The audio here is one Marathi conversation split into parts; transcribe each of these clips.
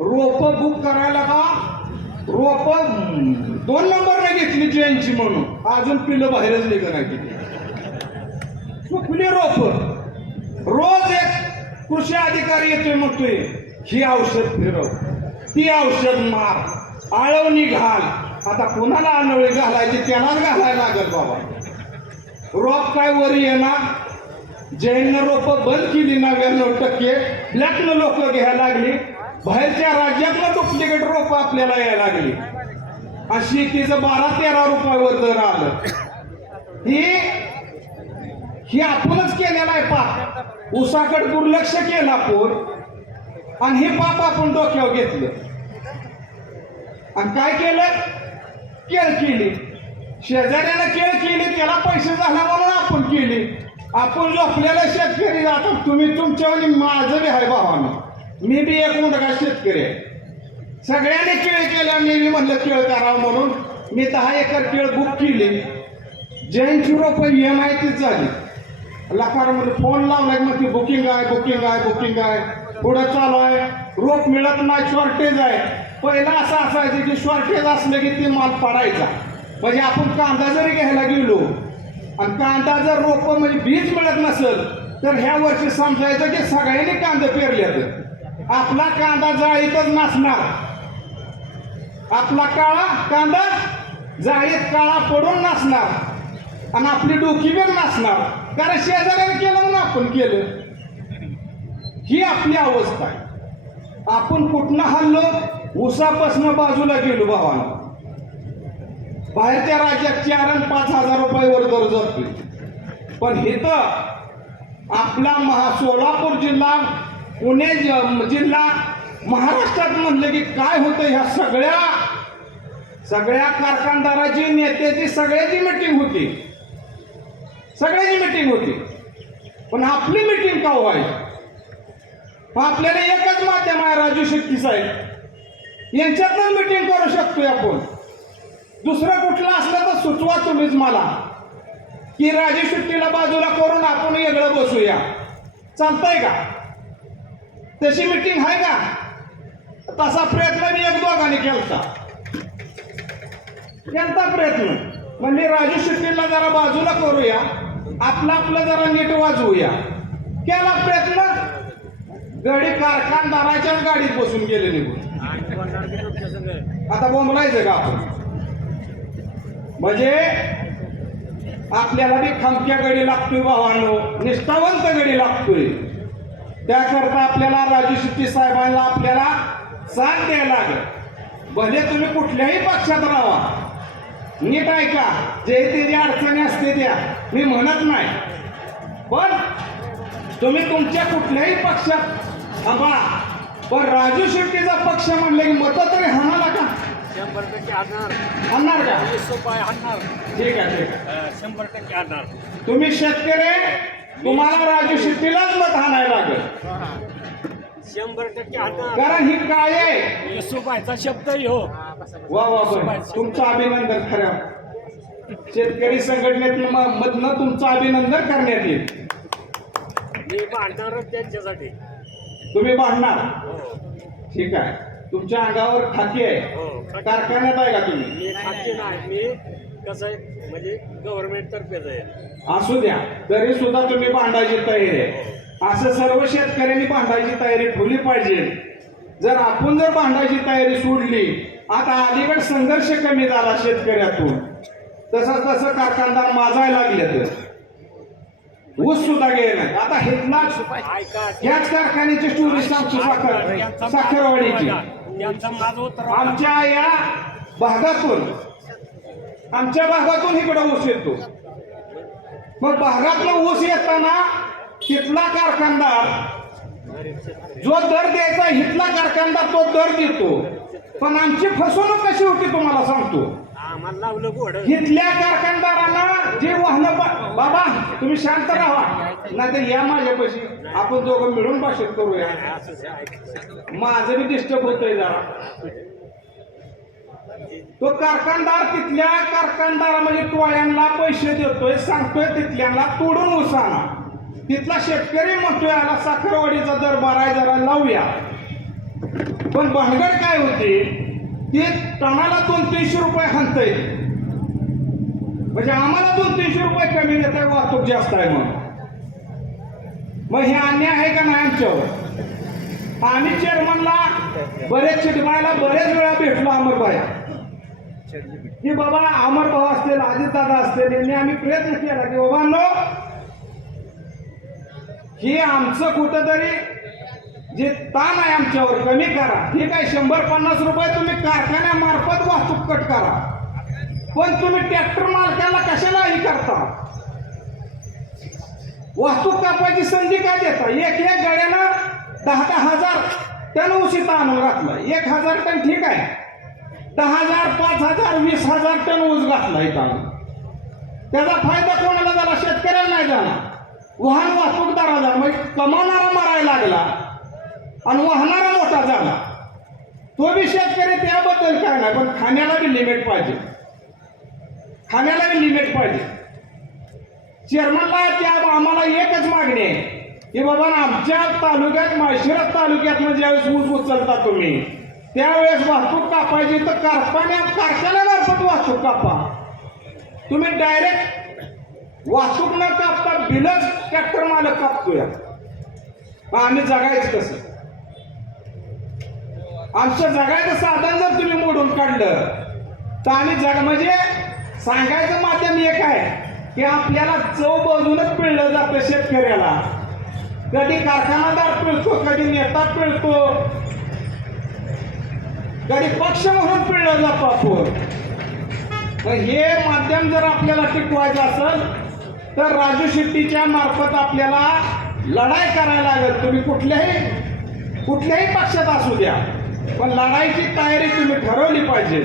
रोप बुक करायला का? रोप दोन नंबरला घेतली जैनची म्हणून. अजून पिलं बाहेरच निघत नाही? चुकली रोप. रोज एक कृषी अधिकारी येतोय म्हणतोय ही औषध फिरव ती औषध मार आळवणी घाल. आता कोणाला आळवणी घालायची त्यालाच घालायला लागल बाबा. रोप काय वरी येणार? जैननं रोप बंद केली नव्याण्णव टक्के. ब्लॅकनं लोक घ्यायला लागली. बाहेरच्या राज्यातला डुप्लिकेट रोप आपल्याला यायला लागली. अशी तिचं बारा तेरा रुपयावर दर आलं. ही ही आपणच केलेला आहे पाप. उसाकड दुर्लक्ष केला आपण आणि हे पाप आपण डोक्यावर घेतलं. आणि काय केलं? केळ केली. शेजाऱ्यानं केळ केली त्याला पैसे झाला म्हणून आपण केली. आपण झोपलेला शेतकरी आता तुम्ही तुमच्या माझं बी आहे भावानं. मी बी एक मुंडका शेतकरी आहे. सगळ्यांनी केळ केल्या मी बी म्हणलं केळ करावं म्हणून. मी दहा एकर केळ बुक केली. ज्यांची रोपं ई एम आय तीच झाली लकारामध्ये फोन लावलाय मग ती बुकिंग आहे बुकिंग आहे बुकिंग आहे. पुढं चालू आहे. रोप मिळत नाही शॉर्टेज आहे. पहिला असं असायचं की शॉर्टेज असलं की ते माल पडायचा. म्हणजे आपण कांदा जरी घ्यायला गेलो आणि कांदा जर रोप म्हणजे बीज मिळत नसेल तर ह्या वर्षी समजायचं की सगळ्यांनी कांदा आहेत आपला कांदा जाळीतच नसणार. आपला काळा कांदा जाळीत काळा पडून नसणार. आणि आपली डोकी पण नसणार. कारण शेजाऱ्याने केलं म्हणून आपण केलं. ही आपली अवस्था आहे. आपण कुठनं हल्लो? उसापासनं बाजूला गेलो भावानं. बाहेरच्या राज्यात चार आणि पाच हजार रुपयावर दर जातोय. पण हे तर आपला महा सोलापूर जिल्हा पुणे ज- जिल्हा महाराष्ट्रात म्हणलं की काय होतं ह्या सगळ्या सगळ्या कारखानदाराची नेत्याची सगळ्याची मिटिंग होती. सगळ्याची मिटिंग होती. पण आपली मिटिंग का व्हायची मग आपल्याला एकच माध्यम आहे राजू शेट्टी साहेब. यांच्यातच मिटिंग करू शकतोय आपण. दुसरं कुठलं असलं तर सुचवा तुम्हीच मला. की राजू शेट्टीला बाजूला करून आपण वेगळं बसूया. चालतंय का? तशी मिटिंग आहे का तसा प्रयत्न मी एक दोघांनी केलता. केलता प्रयत्न. म्हणजे राजू शेट्टीला जरा बाजूला करूया. आपलं आपलं जरा नीट वाजवूया. केला प्रयत्न? गडी कारखानदाराच्या गाडीत बसून गेले निघून. आता बोंबलायचं का आपण? म्हणजे आपल्याला बी खमक्या गडी लागतोय भावानो. निष्ठावंत गडी लागतोय. त्याकरता आपल्याला राजू शेट्टी साहेबांना आपल्याला साथ द्यायला लागेल. भले तुम्ही कुठल्याही पक्षात राहा. नीट ऐका जे ते जे अडचणी असते त्या. मी म्हणत नाही. पण तुम्ही तुमच्या कुठल्याही पक्षात थांबा. पण राजू शेट्टीचा पक्ष म्हणले की मतं तरी हाणाला का? शंभर टक्के आणणार हाणणार का? आणणार ठीक आहे ठीक आहे. शंभर टक्के आणणार तुम्ही शेतकरी तुम्हाला राजू शेट्टीलाच मत हाणायला लागेल. शंभर टक्के कारण ही काय आहे? शब्दही हो. वा वा तुमचं अभिनंदन खरं. शेतकरी संघटनेत मधनं तुमचं अभिनंदन करण्यात येईल. मी मांडणारच त्यांच्यासाठी. तुम्ही भांडणार हो. ठीक आहे. तुमच्या अंगावर खाकी आहे. हो कारखान्यात आहे का तुम्ही? मी खाते नाही. मी कसं आहे म्हणजे गव्हर्नमेंट तर्फेच आहे. असू द्या तरी सुद्धा तुम्ही भांडायची तयारी आहे. असं सर्व शेतकऱ्यांनी भांडायची तयारी ठेवली पाहिजे. जर आपण जर भांडायची तयारी सोडली आता अलीकडे संघर्ष कमी झाला शेतकऱ्यातून. तसं तसं कारखानदार माजायला लागले तर ऊस सुद्धा गेला आता हेतला ऐका ह्याच कारखान्याची स्टोरी सांगतो साखर साखरवाडीची. त्यांचं माझं उत्तर आमच्या या भागातून आमच्या भागातून इकडं ऊस येतो. मग भागातलं ऊस येताना तिथला कारखानदार जो दर द्यायचा हितला कारखानदार तो दर देतो. पण आमची फसवणूक कशी होती तुम्हाला सांगतो. इथल्या कारखानदारांना जे वाहनं बाबा तुम्ही शांत राहा. नाही तर या माझ्यापाशी आपण दोघं मिळून भाषण करूया. माझं बी डिस्टर्ब होतोय जरा. तो कारखानदार तिथल्या कारखानदारा म्हणजे टोळ्यांना पैसे देतोय सांगतोय तिथल्यांना तोडून उसाना. तिथला शेतकरी म्हणतोय आला साखरवाडीचा दर बारा जरा लावूया. पण भानगड काय होते ते टणाला दोन तीनशे रुपये हनतय म्हणजे आम्हाला दोन तीनशे रुपये कमी देत आहे वाहतूक जास्त आहे म्हणून. मग हे अन्याय आहे का नाही आमच्यावर? आम्ही चेअरमनला बरेच चिटमायला बरेच वेळा भेटलो अमरबाया की बाबा अमर भाऊ असतील अजितदादा असतील यांनी आम्ही प्रयत्न केला की बाबा नो. हे आमचं कुठंतरी जे ताण आहे आमच्यावर कमी करा. ठीक आहे शंभर पन्नास रुपये तुम्ही कारखान्यामार्फत वाहतूक कट करा. पण तुम्ही ट्रॅक्टर मालकाला कशाला हे करता? वाहतूक कापायची संधी का देता? एक एक गाड्यानं दहा दहा हजार टन ऊस इथं आणून एक हजार टन ठीक आहे. दहा हजार पाच हजार वीस हजार टन ऊस घातला इथं आणून त्याचा फायदा कोणाला झाला? शेतकऱ्याला नाही झाला. वाहन वाहतूकदाराला म्हणजे कमावणारा मारायला लागला आणि वाहणारा मोठा झाला. तो बी शेतकरी त्याबद्दल काय नाही पण खाण्याला बी लिमिट पाहिजे. खाण्याला बी लिमिट पाहिजे. चेअरमनला त्या आम्हाला एकच मागणी आहे. की बाबा आमच्या तालुक्यात माळशिरस तालुक्यात ज्यावेळेस ऊस उचलता तुम्ही त्यावेळेस वाहतूक कापायची तर कारखान्या कारखान्यामार्फत वाहतूक कापा. तुम्ही डायरेक्ट वाहतूक न कापता बिलच ट्रॅक्टर मालक कापतोया. मग आम्ही जगायचं कसं? आमचं जगायचं साधन जर तुम्ही मोडून काढलं तर आम्ही जग म्हणजे सांगायचं माध्यम एक आहे की आपल्याला चव बाजूनच पिळलं जातं शेतकऱ्याला. कधी कारखानादार पिळतो कधी नेता पिळतो. कधी पक्ष म्हणून पिळलं जातो आपण. तर हे माध्यम जर आपल्याला टिकवायचं असेल तर राजू शेट्टीच्या मार्फत आपल्याला लढाई करायला लागेल. तुम्ही कुठल्याही कुठल्याही पक्षात असू द्या. पण लढाईची तयारी तुम्ही ठरवली पाहिजे.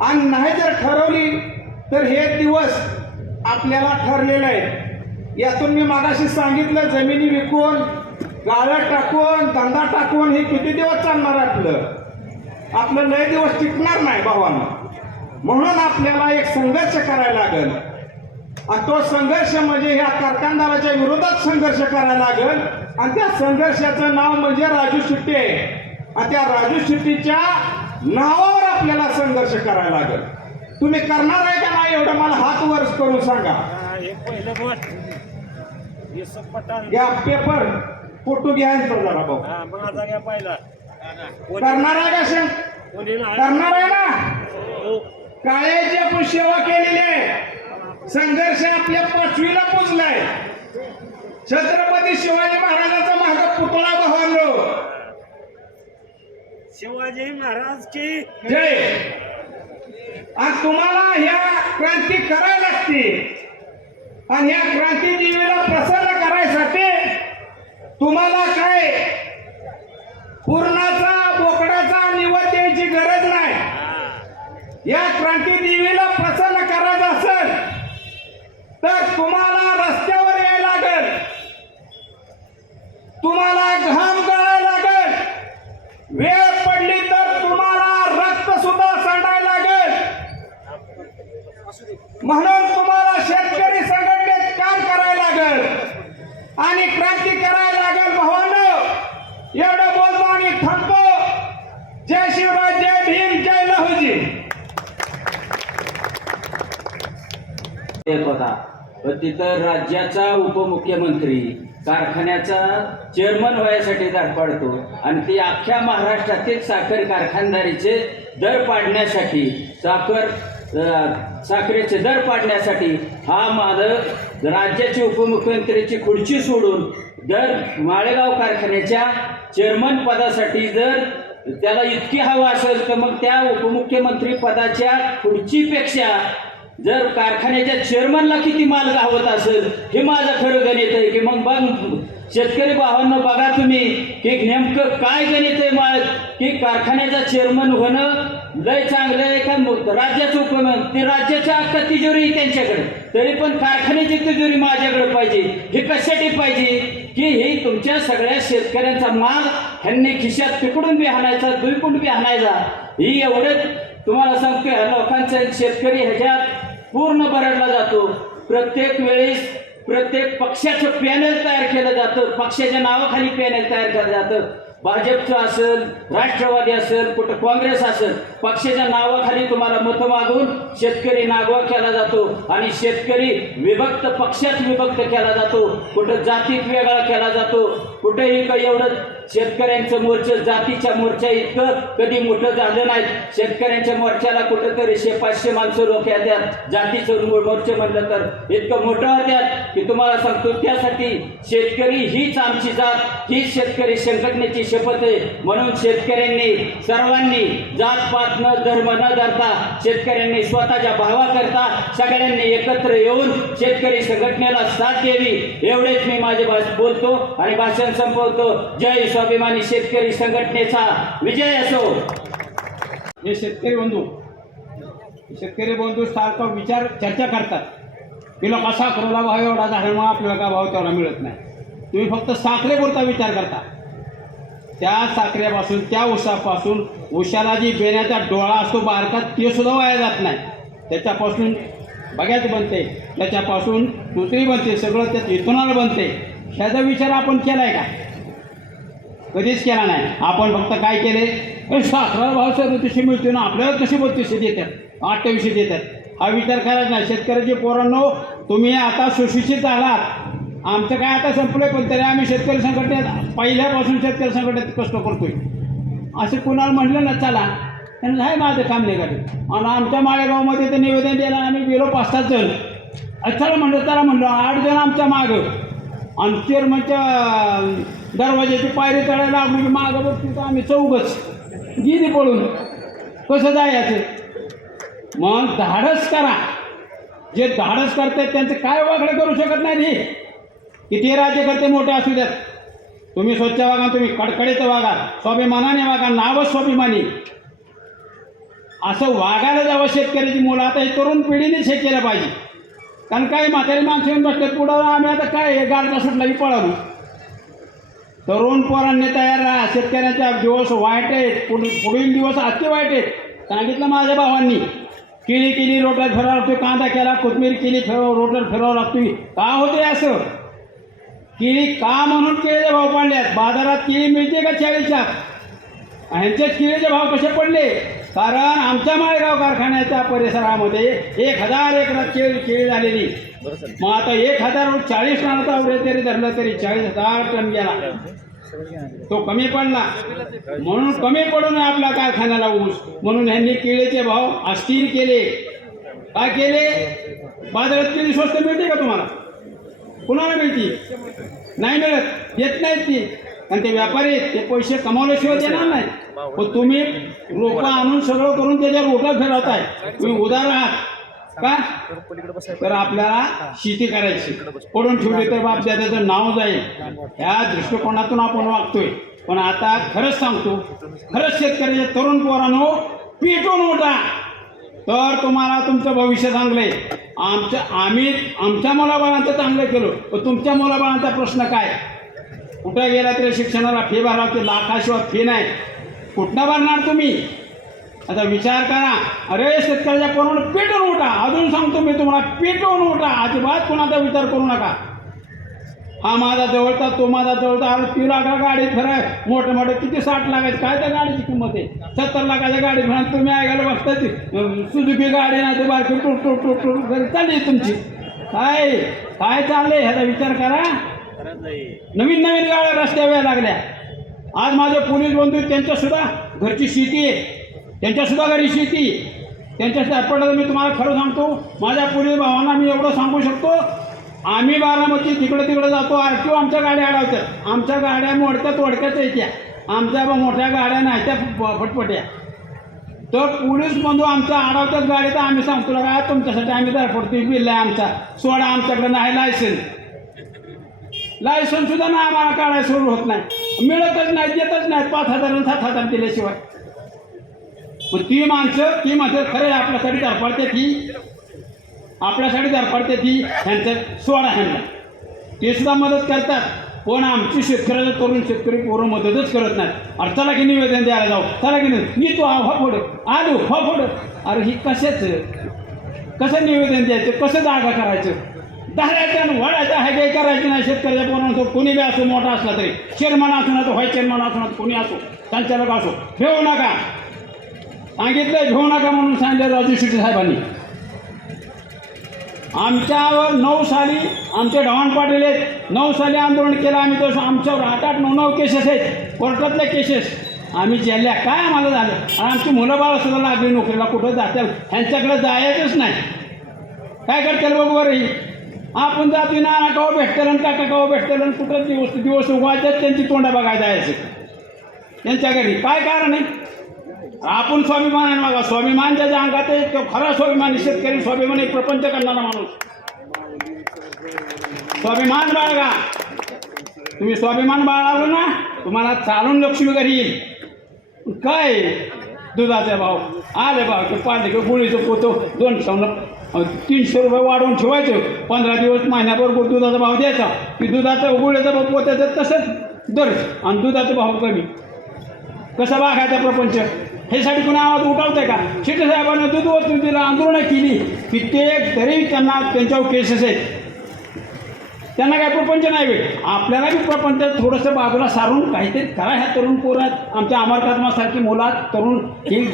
आणि नाही जर ठरवली तर हे दिवस आपल्याला ठरलेलं आहे यातून मी मागाशी सांगितलं जमिनी विकून गाळ्या टाकून धंदा टाकून हे किती दिवस चालणार आपलं? आपलं लय दिवस टिकणार नाही भावांना. म्हणून आपल्याला एक संघर्ष करायला लागेल. आणि तो संघर्ष म्हणजे ह्या कारखानदाराच्या विरोधात संघर्ष करायला लागेल. आणि त्या संघर्षाचं नाव म्हणजे राजू शिट्टे आणि त्या राजू शिट्टीच्या नावावर आपल्याला संघर्ष करायला लागेल. तुम्ही करणार आहे का नाही एवढं मला हात वर करून सांगा. हा, हे पहिलं गट युसुफ पठाण या पेपर फोटो घ्या जरा भाऊ हा माझा घ्या पहिला. करणार आहे का? नाही करणार आहे ना. काळ्याची आपण सेवा केलेली आहे संघर्ष आपल्या पाचवीला पोचलाय. छत्रपती शिवाजी महाराजांचा माग पुतळा भावांनो शिवाजी महाराज की जय. आणि तुम्हाला ह्या क्रांती करायला लागते. आणि ह्या क्रांती देवीला प्रसन्न करायसाठी तुम्हाला काय पूर्णाचा बोकडाचा निवड द्यायची गरज नाही. या क्रांती देवीला प्रसन्न करायचं असेल तर तुम्हाला रस्त्यावर यायला लागेल. तुम्हाला घाम गळायला लागेल. वेळ पडली तर तुम्हाला रक्त सुद्धा सांडायला लागेल. म्हणून तुम्हाला शेतकरी संघटनेत काम करायला लागेल आणि क्रांती करायला लागेल भावांनो एवढं बोलतो आणि थांबतो जय शिवराज जय भीम जय लहुजी एक होता व तिथं राज्याचा उपमुख्यमंत्री कारखान्याचा चेअरमन व्हायसाठी धडपडतो आणि ती अख्ख्या महाराष्ट्रातील साखर कारखानदारीचे दर पाडण्यासाठी साखर साखरेचे दर पाडण्यासाठी हा माझं राज्याची उपमुख्यमंत्र्याची खुर्ची सोडून दर माळेगाव कारखान्याच्या चेअरमन पदासाठी जर त्याला इतकी हवा असेल तर मग त्या उपमुख्यमंत्री पदाच्या खुर्चीपेक्षा जर कारखान्याच्या चेअरमनला किती माल गावत असेल हे माझं खरं गणित आहे की मग बघ शेतकरी भावांना बघा तुम्ही की नेमकं काय गणित आहे माळ की कारखान्याचा चेअरमन होणं लय चांगलं आहे का? राज्याचं राज्याचं ते राज्याच्या अख्खा तिजोरी त्यांच्याकडे. तरी पण कारखान्याची तिजोरी माझ्याकडे पाहिजे. हे कशासाठी पाहिजे? की हे तुमच्या सगळ्या शेतकऱ्यांचा माल ह्यांनी खिशात तिकडून बी हाणायचा दुईकुंड बी हाणायचा ही एवढंच तुम्हाला सांगतोय ह्या शेतकरी ह्याच्यात पूर्ण भरडला जातो. प्रत्येक वेळेस प्रत्येक पक्षाचं पॅनल तयार केलं जातं. पक्षाच्या नावाखाली पॅनल तयार केलं जातं. भाजपचं असेल राष्ट्रवादी असेल कुठं काँग्रेस असेल पक्षाच्या नावाखाली तुम्हाला मतं मागून शेतकरी नागवा केला जातो. आणि शेतकरी विभक्त पक्षात विभक्त केला जातो. कुठं जातीत वेगळा केला जातो. कुठेही काही एवढं शेतकऱ्यांचं मोर्चं जातीच्या मोर्चा इतकं कधी मोठं झालं नाही. शेतकऱ्यांच्या मोर्चाला कुठंतरी शे पाचशे माणसं लोक येतात जातीचं मोर्चे म्हणलं तर इतकं मोठं होत्यात की तुम्हाला सांगतो त्यासाठी शेतकरी हीच आमची जात हीच शेतकरी संघटनेची शपथ आहे. म्हणून शेतकऱ्यांनी सर्वांनी जात पात न धर्म न धरता शेतकऱ्यांनी स्वतःच्या भावाकरता सगळ्यांनी एकत्र येऊन शेतकरी संघटनेला साथ द्यावी. एवढेच मी माझे भाष बोलतो आणि भाषण संपवतो. जय स्वाभिमानी शेतकरी संघटनेचा विजय असो. हे शेतकरी बंधू शेतकरी बंधू सारखा विचार चर्चा करतात. की लोक असा करोला भाव एवढा झाल्यामुळे आपल्याला का भाव तेवढा मिळत नाही. तुम्ही फक्त साखरेपुरता विचार करता. त्या साखरेपासून त्या उसापासून उशाला जी बेण्याचा डोळा असतो बारका ते सुद्धा वाया जात नाही. त्याच्यापासून बघ्याच बनते त्याच्यापासून दुसरी बनते सगळं त्यात इथुनाला बनते. ह्याचा विचार आपण केला आहे का? कधीच केला नाही. आपण फक्त काय केले? साखरा भाव सदतीसशे मिळतो ना आपल्याला कशी बत्तीसशे देतात? अठ्ठावीसशे देतात. हा विचार करायचा नाही. शेतकऱ्याचे पोरांनो तुम्ही आता सुशिक्षित झालात आमचं काय आता संपलं पण तरी आम्ही शेतकरी संघटनेत पहिल्यापासून शेतकरी संघटनेत कष्ट करतोय. असं कुणाला म्हटलं ना चला. त्यांना आहे माझं काम निघाले. आणि आमच्या माळेगावमध्ये ते निवेदन दिलं आम्ही गेलो पाच सात जण. चला म्हणलं चला म्हणलं आठ जण आमच्या मागं. आणि चेअरमनच्या दरवाजाची पायरी चढायला लागली की मागं बघतो तर आम्ही चौघच. गिरी पळून. कसं जायचं? मग धाडस करा. जे धाडस करतात त्यांचं काय वागडं करू शकत नाही हे किती राज्यकर्ते मोठे असू द्यात. तुम्ही स्वच्छ वागा तुम्ही कडकडीचं वागा. स्वाभिमानाने वागा नावच स्वाभिमानी. असं वागायला जावं शेतकऱ्याची मुलं. आता हे तरुण पिढीनेच हे केलं पाहिजे. कारण काही म्हातारी माणसं येऊन बसतात पुढं आम्ही आता काय गाडला सुटला की पळालो तरुण पोरांनी तयार राहा. शेतकऱ्यांच्या दिवस वाईट आहेत. पुढील पुढील दिवस अति वाईट आहेत. सांगितलं माझ्या भावांनी. केळी केली रोटर फिरावं लागतो कांदा केला कोथमीर केली फिरव रोटर फिरावं लागतो का होते असं? केळी का म्हणून केळीचे भाव पडल्यात? बाजारात केळी मिळते का चाळीच्या ह्यांचे केळीचे भाव कसे पडले? कारण आमच्या माळेगाव कारखान्याच्या परिसरामध्ये एक हजार एकरात केळी केळी झालेली. मग आता एक हजार चाळीस टनाचा अवरेज जरी धरलं तरी चाळीस हजार टन गेला. तो कमी पडला. म्हणून कमी पडू नये आपल्या कारखान्याला ऊस. म्हणून ह्यांनी केळीचे भाव अस्थिर केले. काय केले? बाजारात केळी स्वस्त मिळते का तुम्हाला? कुणाला मिळते? नाही मिळत. येत नाहीत ती. आणि ते व्यापारी आहेत, ते पैसे कमावल्याशिवाय देणार नाही. पण तुम्ही रोपं आणून सगळं करून त्याच्या रोटं फिरवताय. तुम्ही उदार आहात. का? तर आपल्याला शेती करायची. पडून ठेवली तर बाप त्याचं नाव जाईल. ह्या दृष्टिकोनातून आपण वागतोय. पण आता खरंच सांगतो खरंच शेतकऱ्याचे तरुण पोरांनो पेटून उठा. तर तुम्हाला तुमचं भविष्य चांगलं आहे. आमचं आम्ही आमच्या मुलाबाळांचं चांगलं केलं. पण तुमच्या मुलाबाळांचा प्रश्न काय? कुठं गेला तरी शिक्षणाला फी भरा ते लाखाशिवाय फी नाही. कुठनं भरणार तुम्ही? आता विचार करा. अरे शेतकऱ्याच्या कोणाला पेटून उठा. अजून सांगतो मी तुम्हाला पेटून उठा. अजिबात कोणाचा विचार करू नका. हा माझा जवळचा तो माझा जवळचा. अरे ती लाखा गाडी फिराय? मोठे मोठे किती साठ लाखाची काय त्या गाडीची किंमत आहे? सत्तर लाखाच्या गाडी फिरा तुम्ही ऐकायला बसता सुजुकी गाडी नाही ते बारकी टूट टूट टूट टूट चालली तुमची. काय? काय चालले ह्याचा विचार करा. नवीन नवीन गाड्या रस्त्यावर यायला लागल्या. आज माझे पोलीस बंधू त्यांच्यासुद्धा घरची शेती आहे. त्यांच्यासुद्धा घरी शेती त्यांच्या पडलं मी तुम्हाला खरं सांगतो माझ्या पोलीस भावांना मी एवढं सांगू शकतो आम्ही बारामती तिकडे तिकडे जातो आर टी ओ आमच्या गाड्या अडवतात. आमच्या गाड्या मोडक्या तोडक्याच येत्या. आमच्या बा मोठ्या गाड्या नाही त्या फटफट्या. तर पोलीस बंधू आमच्या अडवतात गाडी तर आम्ही सांगतो का तुमच्यासाठी आम्ही धरपडतो बिल आहे आमचा. सोडा आमच्याकडे नाही लायसन्स लायसनसुद्धा ना आम्हाला काढायला सुरू होत नाही. मिळतच नाही देतच नाही पाच हजार आणि सात हजार दिल्याशिवाय. मग ती माणसं ती माणसं खरं आपल्यासाठी धरपडते ती. आपल्यासाठी धरपडते ती ह्यांचं सोडा ह्यांना ते सुद्धा मदत करतात. पण आमची शेतकऱ्याला तरुण शेतकरी पोरं मदतच करत नाही अरे चला की निवेदन द्यायला जाऊ. चला की नाही मी तो हा पुढं. आलो हा पुढं. अरे ही कशाचं? कसं निवेदन द्यायचं? कसं जागा करायचं? दहा आणि वळायचं आहे काही करायचं नाही शेतकऱ्याच्या पोरांचं कोणी बी असो मोठा असला तरी. चेअरमन असो ना तो व्हाईस चेअरमन असो ना कोणी असो संचालक असो. ठेवू नका. सांगितलं घेऊ नका म्हणून सांगितलं राजू शेट्टी साहेबांनी. आमच्यावर नऊ साली आमचे ढवाण पाटील आहेत. नऊ साली आंदोलन केलं आम्ही तसं आमच्यावर आठ आठ नऊ नऊ केसेस आहेत. कोर्टातल्या केसेस. आम्ही जेल्या काय आम्हाला झालं? आणि आमची मुलं बाळ सुद्धा लागली नोकरीला कुठं जातात ह्यांच्याकडे जायचंच नाही. काय करतील बघू बरं आपण जातो ना काव भेटतील आणि काका काव आणि कुठं दिवस दिवस उगवायच्यात त्यांची तोंडा बघायला जायचं. त्यांच्या घरी. काय कारण आहे? आपण स्वाभिमान आहे बघा स्वाभिमान ज्याच्या अंगात आहे तो खरा स्वाभिमान शेतकरी स्वाभिमान एक प्रपंच करणारा माणूस. स्वाभिमान बाळगा. तुम्ही स्वाभिमान बाळगलो ना तुम्हाला चालून लक्ष्मी घरी येईल. काय? दुधाचे भाव. आले भाव ते पाच गुळीचं पोतो दोन सौनं तीनशे रुपये वाढवून ठेवायचं. पंधरा दिवस महिन्याभर दुधाचा भाव द्यायचा. की दुधाचा गुळीचा भाव पोत्याचा तसंच दर. आणि दुधाचा भाव कमी. कसा बघायचा प्रपंच? ह्यासाठी कोणी आवाज उठवतंय का? शेट्टी साहेबांना दूध वस्तू दिला आंदोलनं केली. की ते तरी त्यांना त्यांच्यावर केसेस आहेत. त्यांना काय प्रपंच नाही वेळ आपल्याला बी प्रपंच थोडंसं बाजूला सारून काहीतरी करा ह्या तरुण पोरात आमच्या अमर कदमासारखी मुलात तरुण हे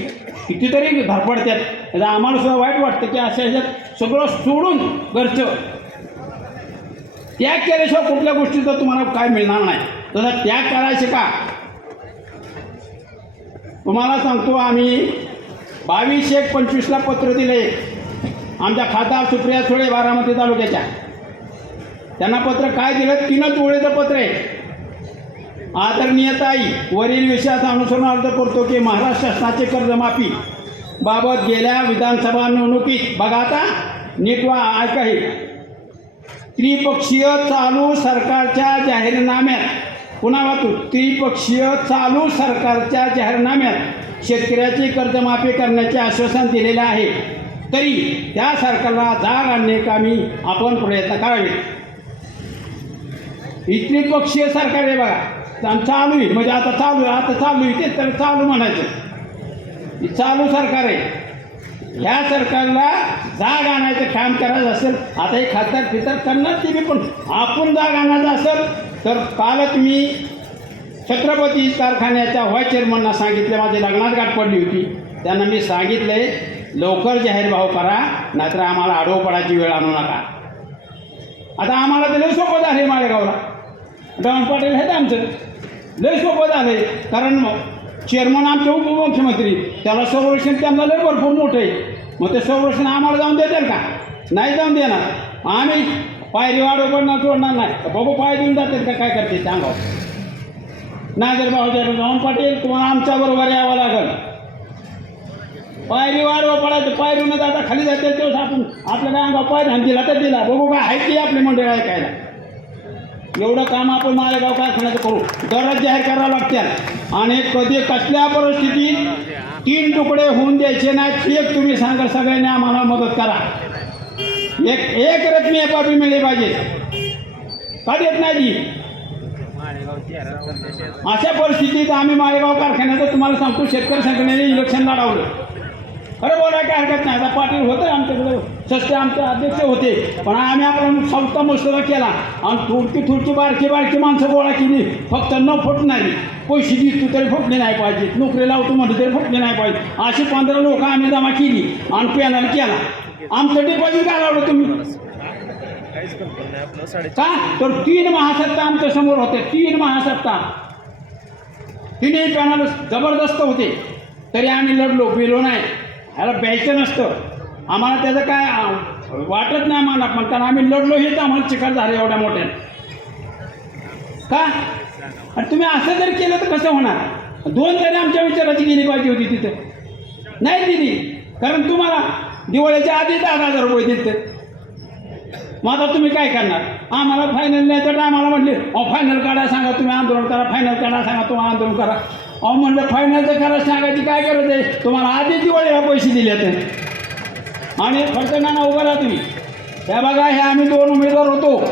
कितीतरी धडपडतात त्याचा आम्हाला सुद्धा वाईट वाटतं की अशा ह्याच्यात सगळं सोडून घरचं. त्याग केल्याशिवाय कुठल्या गोष्टीचं तुम्हाला काय मिळणार नाही. तसा त्याग करायचे का? तुम्हाला सांगतो आम्ही बावीस एक पंचवीसला पत्र दिले आमच्या खासदार सुप्रिया सुळे बारामती तालुक्याच्या. त्यांना पत्र काय दिलं? तीनच ओळीचं पत्र आहे. आदरणीय ताई वरील विषयाचा अनुसरण अर्ज करतो की महाराष्ट्र शासनाचे कर्जमाफी बाबत गेल्या विधानसभा निवडणुकीत. बघा आता नीट वा ऐका हे. त्रिपक्षीय चालू सरकारच्या जाहीरनाम्यात. पुन्हा वाचू त्रिपक्षीय चालू सरकारच्या जाहीरनाम्यात. शेतकऱ्याची कर्जमाफी करण्याचे आश्वासन दिलेले आहे. तरी त्या सरकारला जाग आणणे कामी आपण प्रयत्न करावे. इथली त्रिपक्षीय सरकार आहे बघा. आणि चालू आहे. म्हणजे आता चालू आहे. आता चालू आहे. तेच तर चालू म्हणायचं. चालू सरकार आहे. ह्या सरकारला जाग आणायचं काम करायचं असेल आता हे खासदार फितर करणार ते पण आपण जाग आणायचं असेल तर कालच मी छत्रपती कारखान्याच्या व्हाईस चेअरमनना सांगितले माझी लग्नात गाठ पडली होती. त्यांना मी सांगितले लवकर जाहीर भाव करा नाहीतर आम्हाला आडव पडायची वेळ आणू नका. आता आम्हाला ते लय सोपं झाले माळेगावला. डॉन पाटील आहेत आमचं. लय सोपं झालं कारण चेअरमन आमचे उपमुख्यमंत्री. त्याला संरक्षण त्यांना लय भरपूर मोठं आहे. मग ते संरक्षण आम्हाला जाऊन देतील का? नाही जाऊन देणार. आम्ही पायरी वाढव पडणार सोडणार नाही. तर बाबा पाय देऊन जातील का? काय करते सांगा. नाही जर भाऊ डॉन पाटील तुम्हाला आमच्याबरोबर यावं लागेल. पायरी वाढवा पडायचं न जाता खाली जाते तेव्हा आपण आपल्या काय अंगा पाय धान दिला तर दिला. बघू काय आहे की आपली मंडळ ऐकायला. एवढं काम आपण मालेगाव कारखान्याचं करू. दरच जाहीर करावं लागतील आणि कधी कसल्या परिस्थितीत तीन तुकडे होऊन द्यायचे नाहीत एक तुम्ही सांगा सगळ्यांनी आम्हाला मदत करा. एक एक रकमी एपापी मिळली पाहिजे. का देत नाही अशा परिस्थितीत आम्ही माळेगाव कारखान्याचं तुम्हाला सांगतो शेतकरी संघटनेने इलेक्शन लढावलं. खरं बोलाय काय हरकत नाही. आता पाटील होतं. सस्ते आमचे अध्यक्ष होते. पण आम्ही आपला संस्था मस्तका केला. आणि थोडकी थोडकी बारकी बारकी माणसं गोळा केली. फक्त न फुटणारी. पैसे दिसतो तरी फुटले नाही पाहिजे. नोकरी लावतो म्हणतो तरी फुटले नाही पाहिजे. अशी पंधरा लोक आम्ही जमा केली आणि पॅनल केला. आमचं डिपॉझिट काय लावलं तुम्ही? का? तर तीन महासत्ता आमच्यासमोर होते तीन महासत्ता. तिन्ही पॅनल जबरदस्त होते. तरी आम्ही लढलो. बिलो नाही. ह्याला ब्यायचं नसतं. आम्हाला त्याचं काय वाटत नाही आम्हाला पण कारण आम्ही लढलो हेच आम्हाला चिकार झालं एवढ्या मोठ्या का? आणि तुम्ही असं जर केलं तर कसं होणार? दोन तरी आमच्या विचाराची गेली पाहिजे होती तिथं. नाही दिली. कारण तुम्हाला दिवाळीच्या आधी दहा हजार रुपये देते मग आता तुम्ही काय करणार? आम्हाला फायनल नाही तर आम्हाला म्हटले अहो फायनल काढा सांगा तुम्ही आंदोलन करा फायनल काढा सांगा तुम्ही आंदोलन करा. अहो म्हणलं फायनलचं करा सांगायची काय गरज आहे? तुम्हाला आधी दिवाळीला पैसे दिले तर आणि फडकणांना उभं राहतील तुम्ही. त्या बघा हे आम्ही दोन उमेदवार होतो.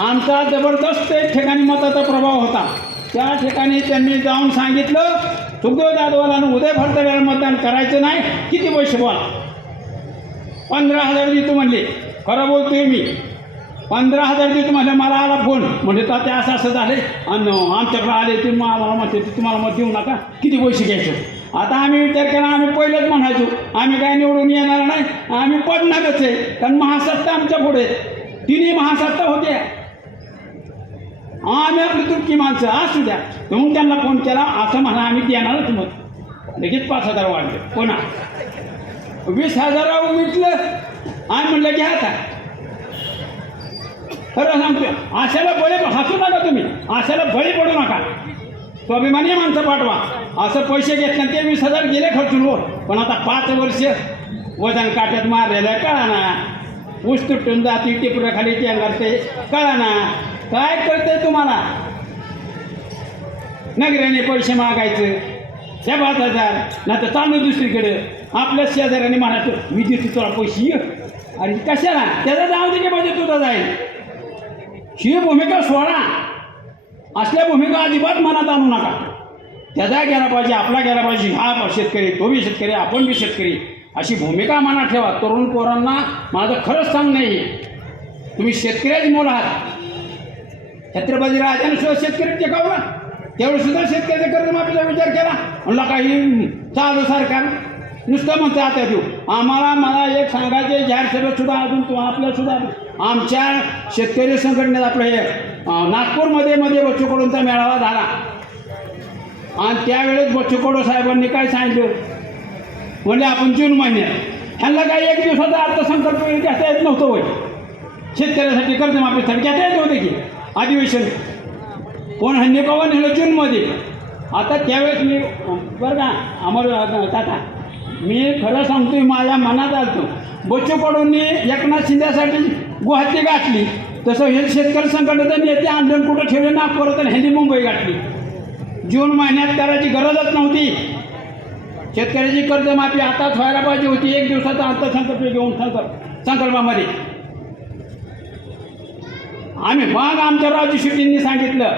आमचा जबरदस्त एक ठिकाणी मताचा प्रभाव होता. त्या ठिकाणी त्यांनी जाऊन सांगितलं सुखदेव जाधवाला उदय फडतऱ्याला मतदान करायचं नाही. किती पैसे बोला? पंधरा हजार देतो म्हणले. खरं बोलतोय मी. पंधरा हजार देतो म्हणजे मला आला फोन. म्हणजे तर ते असं असं झाले आणि आमच्याकडे आले ते मग आम्हाला म्हणते ते तुम्हाला मत देऊ नका. किती पैसे घ्यायचे? आता आम्ही विचार केला आम्ही पहिलेच म्हणायचो आम्ही काय निवडून येणार नाही आम्ही पडणारच आहे. कारण महासत्ता आमच्या पुढे तिन्ही महासत्ता होत्या. आम्ही आपली तुटकी माणसं असू द्या. म्हणून त्यांना फोन केला असं म्हणा आम्ही देणारच मग. लगेच पाच हजार वाढले. कोणा? वीस हजारावर विकलं. आम्ही म्हणलं घ्या आता. खरं सांगतो आशाला बळी हसू नका तुम्ही. आशाला बळी पडू नका. स्वाभिमानी माणसं पाठवा. असं पैसे घेतले ते वीस हजार गेले खर्चून पण आता पाच वर्ष वजन काट्यात मारलेलं कळा ना ऊस तुटून जाती टिपऱ्याखाली टेंगार ते कळा ना काय करते तुम्हाला? नगऱ्याने पैसे मागायचं. त्या पाच हजार नाही तर चालू दुसरीकडे. आपल्या शेजाऱ्याने म्हणायचं मी देतो तुला पैसे. ये अरे कशाला? त्याचा जाऊ दे की म्हणजे तुझा जाईल. ही भूमिका सोडा. असल्या भूमिका अजिबात मनात आणू नका. त्याचा गेला पाहिजे आपला गेला पाहिजे. हा शेतकरी तो बी शेतकरी आपण बी शेतकरी. अशी भूमिका मनात ठेवा. तरुण पोरांना माझं खरंच सांग नाही. तुम्ही शेतकऱ्याच मुलं आहात. छत्रपती राजाने सुद्धा शेतकरी टिकावला. त्यावेळी सुद्धा शेतकऱ्याच्या कर्जमाफीचा विचार केला. म्हणला काही चालू सरकार नुसतं म्हणतं आता देऊ. आम्हाला मला एक सांगायचे जाहीर सुद्धा अजून तो आपल्यासुद्धा आमच्या शेतकरी संघटनेत आपलं हे नागपूरमध्ये मध्ये बच्चूकडूंचा मेळावा झाला. आणि त्यावेळेस बच्चूकडू साहेबांनी काय सांगितलं? म्हणजे आपण जून महिन्यात ह्यांना काही एक दिवसाचा अर्थसंकल्प घेता येत नव्हतं होय. शेतकऱ्यासाठी कर्जमाफीसाठी घेता येत होते की? अधिवेशन. कोण ह्यांनी कवा नेलं जूनमध्ये. आता त्यावेळेस मी बरं का अमर काका मी खरं सांगतोय माझ्या मनात आलतो. बच्चू कडूंनी एकनाथ शिंदेसाठी गुवाहाटी गाठली. तसं हे शेतकरी संघटनेचे नेते आंदोलन कुठं ठेवले नागपुरात तर ह्यांनी मुंबई गाठली. जून महिन्यात करायची गरजच नव्हती. शेतकऱ्याची कर्जमाफी आताच व्हायला पाहिजे होती. एक दिवसाचा अर्थसंकल्प घेऊन संकल्प संकल्पामध्ये. आम्ही मग आमच्या राजू शेट्टींनी सांगितलं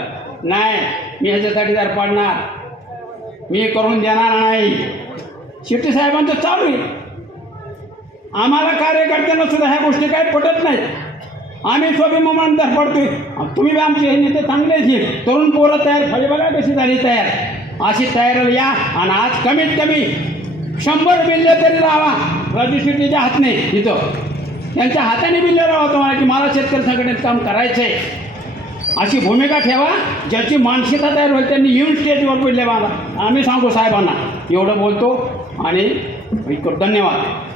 नाही मी ह्याच्यासाठी जर पडणार. मी करून देणार नाही. शेट्टी साहेबांचं चालू आहे. आम्हाला कार्यकर्त्यांना सुद्धा ह्या गोष्टी काही पटत नाहीत आम्ही स्वाभिमान पडतोय तुम्ही बी आमचे हे नेते चांगलेच आहेत. तरुण पोरं तयार फळे बघा कशी झाली तयार? अशी तयार या आणि आज कमीत कमी शंभर बिल्ले तरी लावा. राजू शेट्टीच्या हातने इथं. त्यांच्या हाताने बिल्ले लावा तुम्हाला की मला शेतकरी संघटनेत काम करायचं आहे अशी भूमिका ठेवा. ज्याची मानसिकता तयार होईल त्यांनी येऊन स्टेजवर बोलले मला आम्ही सांगू साहेबांना. एवढं बोलतो. आणि धन्यवाद.